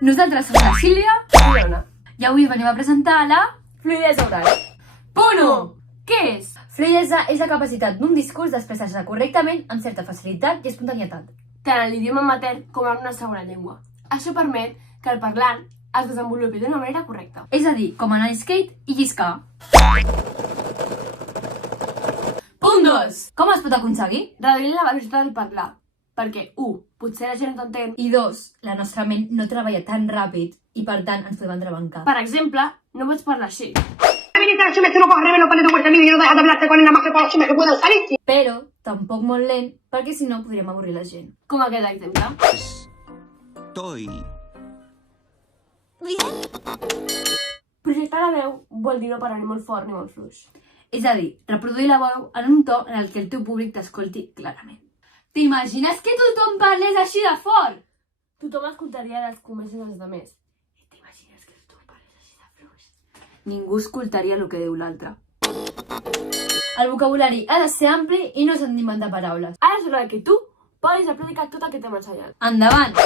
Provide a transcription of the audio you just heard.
Nosaltres som la Sílvia I Ona. i avui venim a presentar la... Fluidesa oral. Punt 1! Què és? Fluidesa és la capacitat d'un discurs d'expressar-se correctament amb certa facilitat i espontanietat. Tant en l'idioma matern com en una segona llengua. Això permet que el parlant es desenvolupi d'una manera correcta. És a dir, com anar a skate i lliscar. Punt 2. Com es pot aconseguir? Reduir la velocitat del parlar. Perquè, 1. Potser la gent no t'entén. I 2. La nostra ment no treballa tan ràpid i per tant ens podem entrebancar. Per exemple, no pots parlar així. Però tampoc molt lent perquè si no podríem avorrir la gent. Com aquest exemple. Estoy Projectar la veu vol dir no parar ni molt fort ni molt fluix. És a dir, reproduir la veu en un to en el que el teu públic t'escolti clarament. T'imagines que tothom parlés així de fort? Tothom escoltaria les converses dels altres. T'imagines que tothom parlés així de fluix? Ningú escoltaria el que diu l'altre. El vocabulari ha de ser ampli i no s'han d'inventar paraules. Ara és hora que tu puguis aplicar tot el que t'hem ensenyat. Endavant!